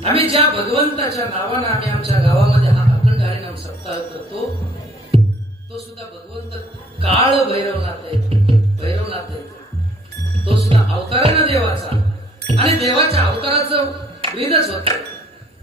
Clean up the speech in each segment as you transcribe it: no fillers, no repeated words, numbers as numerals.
आम्ही ज्या भगवंताच्या नावानं आम्ही आमच्या गावामध्ये हा अखंड हरिनाम सप्ताह करतो, तो सुद्धा भगवंत काळ भैरवनाथ आहे. भैरवनाथ आहे तो सुद्धा अवतार आहे ना देवाचा, आणि देवाच्या अवताराचं ब्रीदच होत.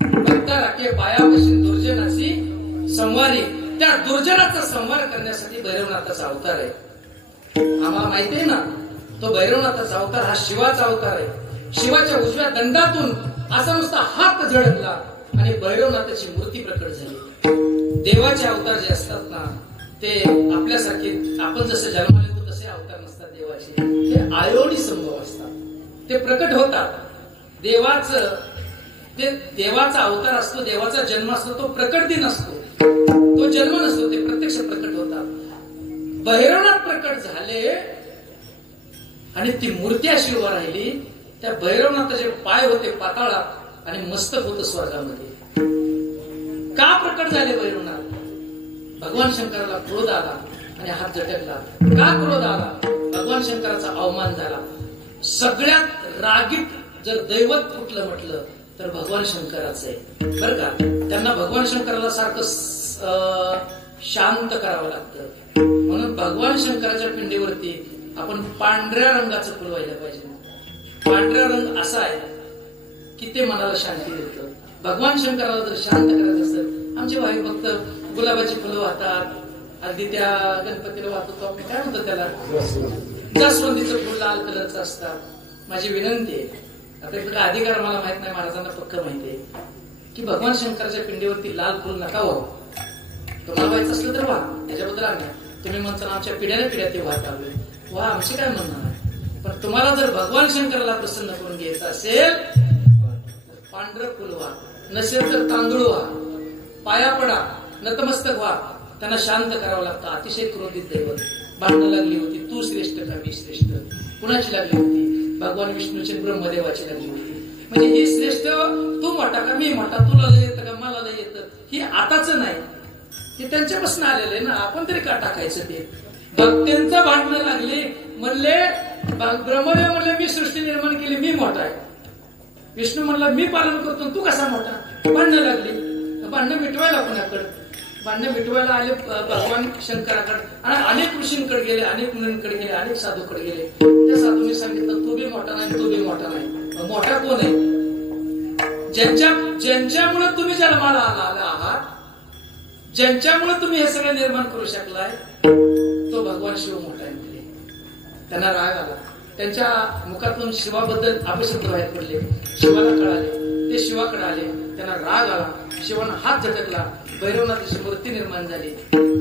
भक्ता राखे पायापाशी दुर्जनाची संवारी, त्या दुर्जनाचा संवार करण्यासाठी भैरवनाथाचा अवतार आहे. आम्हाला माहिती आहे ना, तो भैरवनाथाचा अवतार हा शिवाचा अवतार आहे. शिवाच्या उजव्या दंडातून असा नुसता हात झळकला आणि भैरवनाथाची मूर्ती प्रकट झाली. देवाचे अवतार जे असतात ना, ते आपल्यासारखे आपण जसं जन्माला येतो तसे अवतार नसतात देवाचे. ते आयोनी संभव असतात, ते प्रकट होतात. देवाचा अवतार असतो, देवाचा जन्म असतो, तो प्रकट दिन असतो, तो जन्म नसतो, ते प्रत्यक्ष प्रकट होतात. भैरवनाथ प्रकट झाले आणि ती मूर्ती अशी उभा राहिली. त्या भैरवनाथाचे पाय होते पाताळात आणि मस्तक होतं स्वर्गामध्ये. का प्रकट झाले भैरवनाथ? भगवान शंकराला क्रोध आला आणि हात झटकला. का क्रोध आला? भगवान शंकराचा अवमान झाला. सगळ्यात रागीत जर दैवत कुठलं म्हटलं तर भगवान शंकराचं आहे बरं का. त्यांना भगवान शंकराला सारखं शांत करावं लागतं. म्हणून भगवान शंकराच्या पिंडीवरती आपण पांढऱ्या रंगाचं फुल व्हायला पाहिजे. पांढरा रंग असा आहे की ते मनाला शांती देतं. भगवान शंकराला जर शांत करायचं असेल, आमचे भाई भक्त गुलाबाची फुलं वाहतात, अगदी त्या गणपतीला वाहतो आपण काय म्हणतो त्याला, जास्वंदीचं फुल लाल कलरचं असतात. माझी विनंती आहे, आता इथं काय अधिकार मला माहित नाही, महाराजांना पक्क माहिती आहे की भगवान शंकराच्या पिंडीवरती लाल फुल नका वाहू. तुम्हाला व्हायचं असलं तर व्हा, त्याच्याबद्दल आम्ही तुम्ही म्हणता आमच्या पिढ्याने पिढ्या ते वाहत आलोय, वा, आमची काय म्हणणं आहे. पण तुम्हाला जर भगवान शंकराला प्रसन्न करून घ्यायचं असेल, पांढरं फुल व्हा, नसेल तर तांदूळ व्हा, पाया पडा, नतमस्तक व्हा. त्यांना शांत करावं लागतं. अतिशय क्रोधित दैवत. भांडणं लागली होती, तू श्रेष्ठ का मी श्रेष्ठ. कुणाची लागली होती? भगवान विष्णूची ब्रह्मदेवाची लागली होती. म्हणजे ही श्रेष्ठ, तू मोठा का मी मोठा, तुला लय येतं का मला लय येतं, ही आताच नाही, ते त्यांच्यापासून आलेलं आहे ना. आपण तरी का टाकायचं ते? भक्तांचं भांडणं लागली. म्हणले ब्रह्मदेव म्हणले मी सृष्टी निर्माण केली, मी मोठा आहे. विष्णू म्हणला मी पालन करतो, तू कसा मोठा. भांडणं लागली. भांडणं मिटवायला कोणाकडे? भांडणं मिटवायला आले भगवान शंकराकडे, आणि अनेक ऋषींकडे गेले, अनेक मुनींकडे गेले, अनेक साधूकडे गेले. त्या साधूंनी सांगितलं तू बी मोठा नाही, तू बी मोठा नाही. मोठा कोण आहे? ज्यांच्यामुळे तुम्ही जन्माला आहात, ज्यांच्यामुळे तुम्ही हे सगळं निर्माण करू शकलाय, तो भगवान शिव मोठा आहे. त्यांना राग आला. त्यांच्या मुखातून शिवाबद्दल अपशब्द बाहेर पडले. शिवाला कळाले, ते शिवाकडे आले. त्यांना राग आला. शिवानं हात झटकला. भैरवनाथाची मूर्ती निर्माण झाली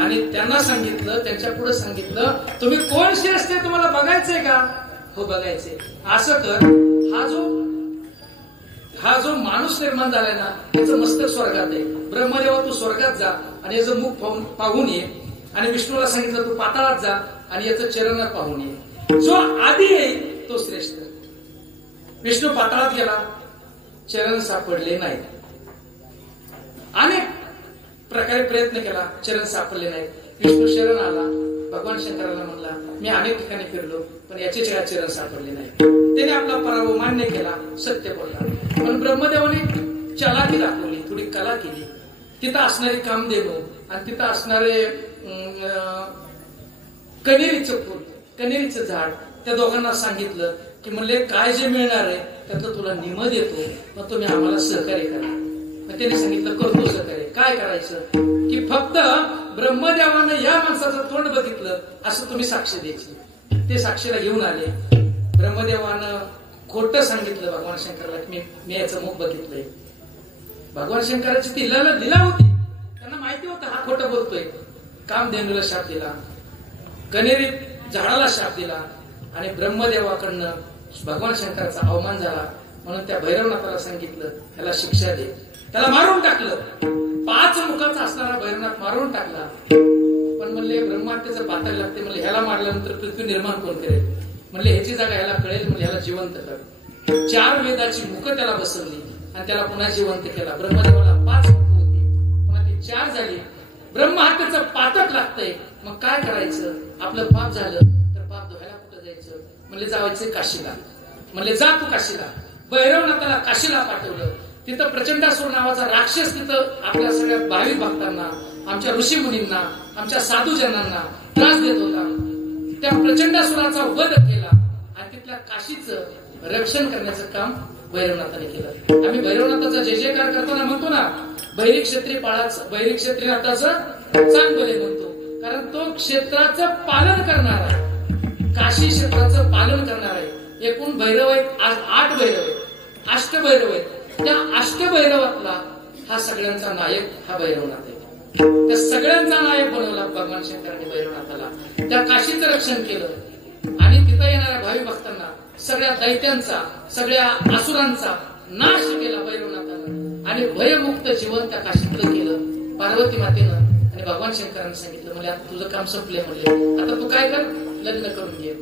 आणि त्यांना सांगितलं, त्यांच्या पुढे सांगितलं, तुम्ही कोण श्रेष्ठ आहे तुम्हाला बघायचंय का? हो बघायचंय. असं कर, हा जो माणूस निर्माण झालाय ना, त्याचं मस्तक स्वर्गात आहे. ब्रह्मदेवा तू स्वर्गात जा आणि याचं मुख पाहून ये. आणि विष्णूला सांगितलं तू पाताळात जा आणि याचं चरण पाहून ये. जो आधी येईल तो श्रेष्ठ. विष्णू पाताळात गेला, चरण सापडले नाहीत. अनेक प्रकारे प्रयत्न केला, चरण सापडले नाहीत. विष्णू शरण आला. भगवान शंकराला म्हणला मी अनेक ठिकाणी फिरलो पण याचे चरण सापडले नाही. त्याने आपला पराभव मान्य केला, सत्य बोलला. पण ब्रह्मदेवाने चलाकी दाखवली, थोडी कला केली. तिथं असणारी कामधेनू आणि तिथं असणारे कनेरीचं फुल, कनेरीचं झाड, त्या दोघांना सांगितलं की म्हणले काय जे मिळणार आहे त्यातलं तुला निम देतो, मग तुम्ही आम्हाला सहकार्य करा. मग त्याने सांगितलं करतो सहकार्य. काय करायचं की फक्त ब्रह्मदेवानं या माणसाचं तोंड बघितलं असं तुम्ही साक्ष द्यायची. ते साक्षीला घेऊन आले. ब्रह्मदेवानं खोटं सांगितलं भगवान शंकराला की मी याचं मुख बघितलंय. भगवान शंकराची ती लीला होती, त्यांना माहिती होतं हा खोटं बोलतोय. कामधेनूला शाप दिला, कनेरी झाडाला शाप दिला आणि ब्रह्मदेवाकडनं भगवान शंकराचा अवमान झाला. म्हणून त्या भैरवनाथाला सांगितलं त्याला शिक्षा दे. त्याला मारून टाकलं. 5 मुखाचा असणारा भैरवनाथ मारून टाकला. पण म्हणले ब्रह्मात्याचं पातळ लागते. म्हणले ह्याला मारल्यानंतर पृथ्वी निर्माण कोण करेल? म्हणले ह्याची जागा ह्याला कळेल, म्हणजे ह्याला जिवंत कर. 4 वेदाची मुख त्याला बसवली आणि त्याला पुन्हा जिवंत केला. ब्रह्मदेवाला 5 मुख होती, पुन्हा ती 4 झाली. ब्रह्महत्येचं पातक लागतंय. मग काय करायचं? आपलं पाप झालं तर पाप धुवायला कुठं जायचं? म्हणले जायचं काशीला. म्हणले जा तू काशीला. भैरवनाथाला काशीला पाठवलं. तिथं प्रचंडासूर नावाचा राक्षस तिथं आपल्या सगळ्या भाविक भक्तांना, आमच्या ऋषी मुनींना, आमच्या साधूजनांना त्रास देत होता. त्या प्रचंडासुराचा वध केला आणि तिथल्या काशीचं रक्षण करण्याचं काम भैरवनाथाने केलं. आम्ही भैरवनाथाचा जय जयकार करताना म्हणतो ना, भैरी क्षेत्रीनाथाचं चांग भले म्हणतो, कारण तो क्षेत्राचं पालन करणार आहे, काशी क्षेत्राचं पालन करणार आहे. एकूण भैरव आहेत, 8 भैरव आहेत, अष्टभैरव आहेत. त्या अष्टभैरवातला हा सगळ्यांचा नायक हा भैरवनाथ आहे. त्या सगळ्यांचा नायक बनवला भगवान शंकरांनी भैरवनाथाला. त्या काशीचं रक्षण केलं आणि तिथं येणाऱ्या भावी भक्तांना सगळ्या दैत्यांचा, सगळ्या आसुरांचा नाश केला भैरवनाथानं आणि भयमुक्त जीवन त्या काशीतलं केलं पार्वती मातेनं. आणि भगवान शंकरांनी सांगितलं, म्हणजे आता तुझं काम संपले, म्हणले आता तू काय कर, लग्न करून घे.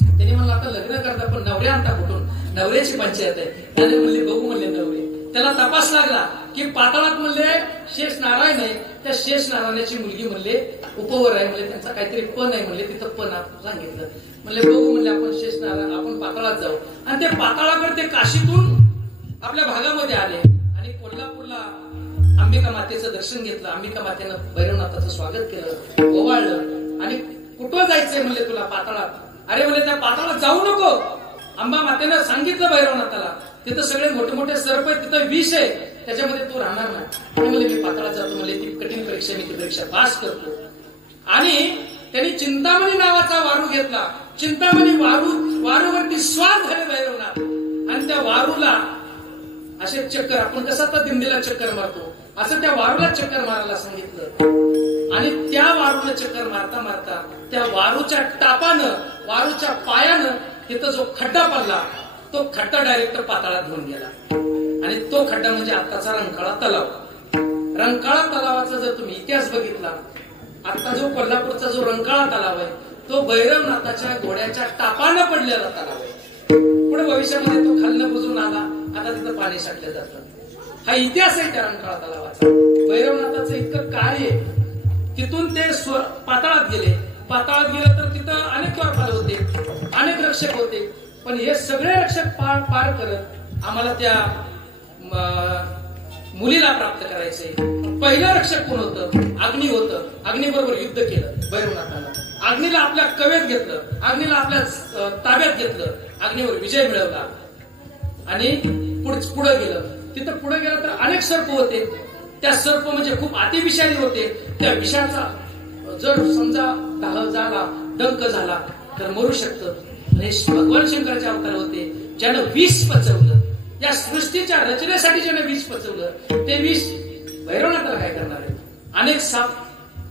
त्यांनी म्हणलं आता लग्न करता पण नवऱ्या आणता कुठून, नवऱ्याची पंचायत आहे. त्याने म्हणले बघू म्हणले नवरे. त्याला तपास लागला की पाताळात म्हणले शेष नारायण आहे, त्या शेष नारायणाची मुलगी म्हणले उपवर आहे, म्हणजे त्यांचा काहीतरी पण आहे म्हणले, तिथं पण सांगितलं. म्हणले बघू म्हणले आपण शेष नारायण, आपण पाताळात जाऊ. आणि ते पाताळाकडे ते काशीतून आपल्या भागामध्ये आले आणि कोल्हापूरला अंबिका मातेचं दर्शन घेतलं. अंबिका मातेनं भैरवनाथाचं स्वागत केलं, ओवाळलं. आणि कुठं जायचंय म्हणले तुला, पाताळात. अरे म्हणले त्या पाताळात जाऊ नको, अंबा मातेनं सांगितलं भैरवनाथाला, तिथं सगळे मोठे मोठे सर्प आहेत, तिथं विष आहे, त्याच्यामध्ये तू राहणार नाही. म्हणले मी पाताळात जातो, म्हणले ती कठीण परीक्षा, मी ती परीक्षा पास करतो. आणि त्यांनी चिंतामणी नावाचा वारू घेतला. चिंतामणी वारूवरती स्वार झाले भैरवनाथ आणि त्या वारूला असे चक्कर, आपण कसं आता दिंडीला चक्कर मारतो असं त्या वारूला चक्कर मारायला सांगितलं. आणि त्या वारूला चक्कर मारता मारता त्या वारूच्या टापानं, वारूच्या पायानं तिथं जो खड्डा पडला, तो खड्डा डायरेक्ट पाताळात घेऊन गेला. आणि तो खड्डा म्हणजे आताचा रंकाळा तलाव. रंकाळा तलावाचा जर तुम्ही इतिहास बघितला, आता जो कोल्हापूरचा जो रंकाळा तलाव आहे तो भैरवनाथाच्या घोड्याच्या टापानं पडलेला तलाव आहे. पुढे भविष्यामध्ये तो खालनं बुजून आला, आता तिथं पाणी साठलं जातं. हा इतिहास आहे त्या रंकाळा तलावाचा. भैरवनाथाचं इतकं कार्य, तिथून ते पाताळात गेले. पाताळात गेलं तर तिथं अनेक द्वारपाल होते, अनेक रक्षक होते, पण हे सगळे रक्षक पार करत आम्हाला त्या मुलीला प्राप्त करायचंय. पहिलं रक्षक कोण होतं? अग्नी होतं. अग्नीबरोबर युद्ध केलं भैरवनाथानं. अग्नीला आपल्या कवेत घेतलं, अग्नीला आपल्या ताब्यात घेतलं, अग्नीवर विजय मिळवला आणि पुढे गेलं. तिथं पुढे गेलं तर अनेक सर्प होते. त्या सर्प म्हणजे खूप अतिविषारी होते. त्या विषाचा जर समजा दाह झाला, डंक झाला तर मरू शकतं. आणि भगवान शंकराचे अवतार होते, ज्यानं विष पचवलं, या सृष्टीच्या रचनेसाठी ज्यानं विष पचवलं, ते विष भैरवनाथाला काय करणार आहे? अनेक साप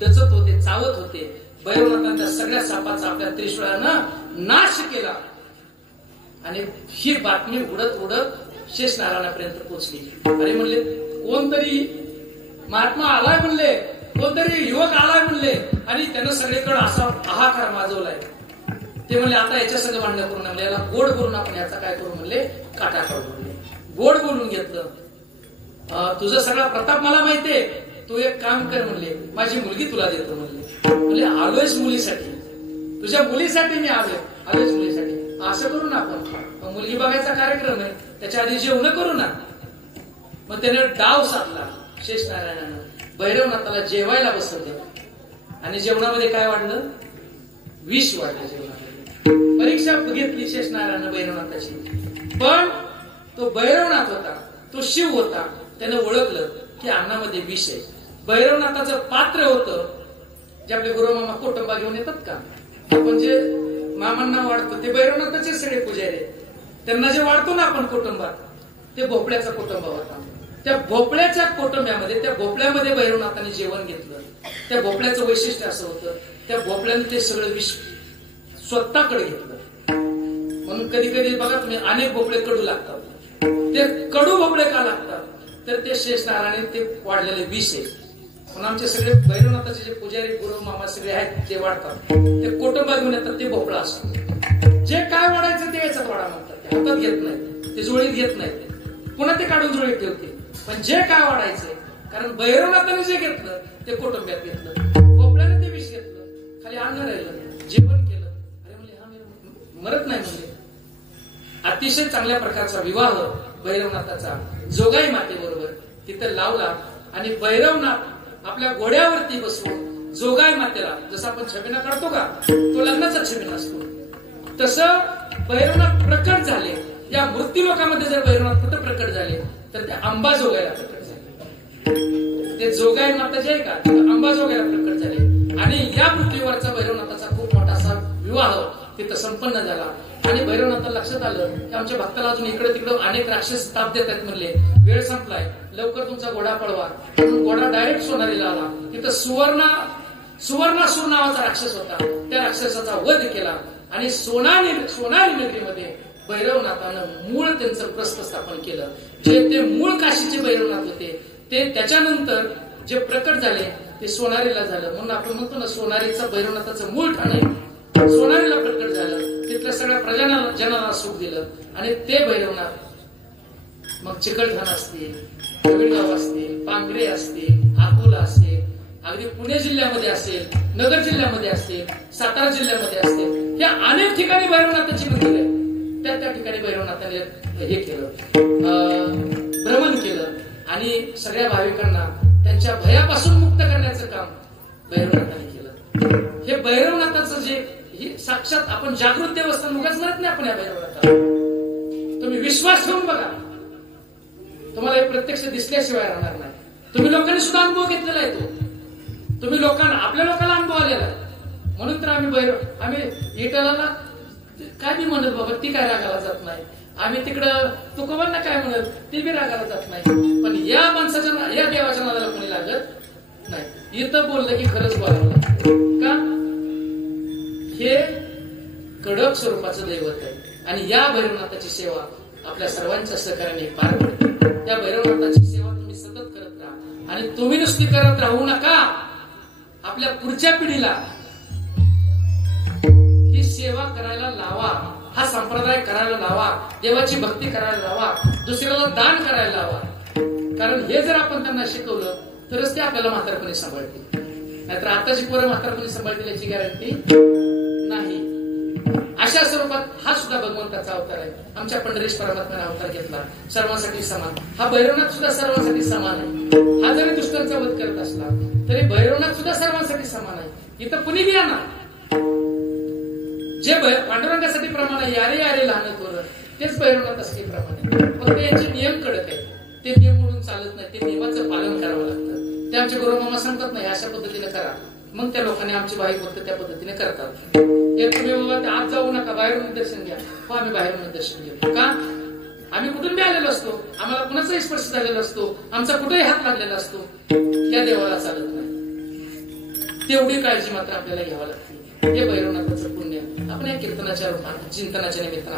डचत होते, चावत होते. भैरवनाथांच्या सगळ्या सापाचा आपल्या त्रिशूळानं नाश केला. आणि ही बातमी उडत उडत शेष नारायणापर्यंत पोहोचली. अरे म्हणले कोणतरी महात्मा आलाय म्हणले, कोणतरी युवक आलाय म्हणले, आणि त्यानं सगळीकडे असा हाहाकार माजवलाय. ते म्हणले आता याच्या सगळं भांडण करून म्हणले, याला गोड बोलून आपण याचा काय करू म्हणले, काटा काढू म्हणले. गोड बोलून घेतलं. तुझा सगळा प्रताप मला माहितीये, तू एक काम कर म्हणले, माझी मुलगी तुला देतो म्हणले. म्हणले आलोयच मुलीसाठी, तुझ्या मुलीसाठी मी आलोयच मुलीसाठी. असं करू ना आपण, मुलगी बघायचा कार्यक्रम आहे, त्याच्या आधी जेवण करू ना. मग त्याने डाव साधला शेष नारायणानं. भैरवनाथाला जेवायला बसवलं आणि जेवणामध्ये काय वाढलं? विष वाढलं जेवणामध्ये. परीक्षा घेतली शेष नारायण भैरवनाथाची. पण तो भैरवनाथ होता, तो शिव होता. त्याने ओळखलं की अन्नामध्ये विष आहे. भैरवनाथाचं पात्र होतं, जे आपले गुरुमामा कोटंबा घेऊन येतात का, आपण जे मामांना वाढतो ते भैरवनाथाचे सगळे पुजारी. त्यांना जे वाढतो ना आपण कुटुंबात, ते भोपळ्याचा कुटुंबा होता. त्या भोपळ्याच्या कुटुंबामध्ये, त्या भोपळ्यामध्ये भैरवनाथाने जेवण घेतलं. त्या भोपळ्याचं वैशिष्ट्य असं होतं, त्या भोपळ्याने ते सगळं विष स्वतःकडे घेतलं. म्हणून कधी कधी बघा तुम्ही, अनेक भोपळे कडू लागतात. ते कडू भोपळे का लागतात? तर ते शेष नारायण ते वाढलेले विष आहे. म्हणून आमचे सगळे भैरवनाथाचे जे पुजारी गुरु मामा सगळे आहेत, ते वाढतात. ते कुटुंबात घेऊन येतात, ते भोपळा असतो. जे काय वाढायचं ते याच्यात वाढा म्हणतात. ते हातात घेत नाही, ते जुळीत घेत नाही, पुन्हा ते काढून जुळीत ठेवते. पण जे काय वाढायचंय, कारण भैरवनाथाने जे घेतलं ते कुटुंबात घेतलं, भोपळ्याने ते विष घेतलं, खाली अन्न राहिलं, जेवण केलं. अरे म्हणले हा मी मरत नाही म्हणले. अतिशय चांगल्या प्रकारचा विवाह भैरवनाथाचा जोगाई मातेबरोबर तिथं लावला आणि भैरवनाथ आपल्या घोड्यावरती बसवून जोगाई मातेला, जसं आपण छबिना काढतो का, तो लग्नाचा छबिना असतो, तसं भैरवनाथ प्रकट झाले. या मूर्ती लोकांमध्ये जर भैरवनाथ कुठं प्रकट झाले तर ते अंबाजोगाईला प्रकट झाले. ते जोगाई माता जे आहे का अंबाजोगाईला प्रकट झाले आणि या पृथ्वीवरचा भैरवनाथाचा खूप मोठा असा विवाह तिथं संपन्न झाला. आणि भैरवनाथाला लक्षात आलं की आमच्या भक्ताला अजून इकडे तिकडे अनेक राक्षस ताप देत आहेत, म्हणले वेळ संपलाय, लवकर तुमचा घोडा पळवा. म्हणून घोडा डायरेक्ट सोनारीला आला. तिथं सुवर्णासूर नावाचा राक्षस होता, त्या राक्षसाचा वध केला आणि सोनारी नगरीमध्ये भैरवनाथानं मूळ त्यांचं प्रस्थ स्थापन केलं. जे ते मूळ काशीचे भैरवनाथ होते ते त्याच्यानंतर जे प्रकट झाले ते सोनारीला झालं. म्हणून आपण म्हणतो ना, सोनारीचं भैरवनाथाचं मूळ ठाणे सोनारीला प्रकट झालं. तिथल्या सगळ्या जनाला सुख दिलं आणि ते भैरवनाथ मग चिकलठाणा असतील, नवीनगाव असतील, पांगरे असतील, अकोला असेल, अगदी पुणे जिल्ह्यामध्ये असेल, नगर जिल्ह्यामध्ये असेल, सातारा जिल्ह्यामध्ये असेल, या अनेक ठिकाणी भैरवनाथाची मंदिर आहे. त्या ठिकाणी भैरवनाथाने हे केलं, भ्रमण केलं आणि सगळ्या भाविकांना त्यांच्या भयापासून मुक्त करण्याचं काम भैरवनाथाने केलं. हे भैरवनाथाचं जे साक्षात आपण जागृत देवस्थान उगाच म्हणत नाही आपण या भैरवनाथाला. तुम्ही विश्वास ठेवून बघा, तुम्हाला हे प्रत्यक्ष दिसल्याशिवाय राहणार नाही. तुम्ही लोकांनी सुद्धा अनुभव घेतलेला आहे तो. तुम्ही आपल्या लोकांना अनुभव आलेला आहे. म्हणून तर आम्ही इटलाला काय बी म्हणत बाबा ती काय रागाला जात नाही, आम्ही तिकडं तुकोबांना काय म्हणत ती बी रागाला जात नाही, पण या माणसाच्या या देवाच्या नादाला कोणी लागत नाही. इथं बोललं की खरंच बोलावं लागतं का, हे कडक स्वरूपाचं दैवत आहे. आणि या भैरवनाथाची सेवा आपल्या सर्वांच्या सहकार्याने पार पडते. त्या भैरवनाथाची सेवा तुम्ही सतत करत राहा आणि तुम्ही नुसती करत राहू नका, आपल्या पुढच्या पिढीला ही सेवा करायला लावा, हा संप्रदाय करायला लावा, देवाची भक्ती करायला लावा, दुसऱ्याला दान करायला लावा. कारण हे जर आपण त्यांना शिकवलं तरच ते आपल्याला म्हातारपणी सांभाळतील. नाहीतर आताची पोरं म्हातारपणी सांभाळतील याची गॅरंटी नाही. अशा स्वरूपात हा सुद्धा भगवंताचा अवतार आहे. आमच्या पंढरीश परमात्म्याने अवतार घेतला, सर्वांसाठी समान. हा भैरवनाथ सुद्धा सर्वांसाठी समान आहे. हा जरी दुष्टांचा वध करत असला तरी भैरवनाथ सुद्धा सर्वांसाठी समान आहे. इथं कुणी बी आणा, जे पांडुरंगासाठी प्रमाण आहे, यारे यारे लहान थोर, तेच भैरवनाथासाठी प्रमाण आहे. फक्त यांचे नियम कडक आहेत, ते नियम मोडून चालत नाही, ते नियमाचं पालन करावं लागतं. ते आमचे गुरुमामा सांगतात नाही अशा पद्धतीने करा, मग त्या लोकांनी आमची भाई भक्त त्या पद्धतीने करतात. हे तुम्ही बाबा आत जाऊ नका, बाहेरून दर्शन घ्या. हो आम्ही बाहेरून दर्शन घेतो का, आम्ही कुठून बी आलेलो असतो, आम्हाला कुणाचाही स्पर्श झालेला असतो, आमचा कुठेही हात लागलेला असतो, त्या देवाला चालत नाही. तेवढी काळजी मात्र आपल्याला घ्यावी लागते. हे भैरवनाथाचं पुण्य आपण या कीर्तनाच्या रूपात चिंतनाच्या निमित्तानं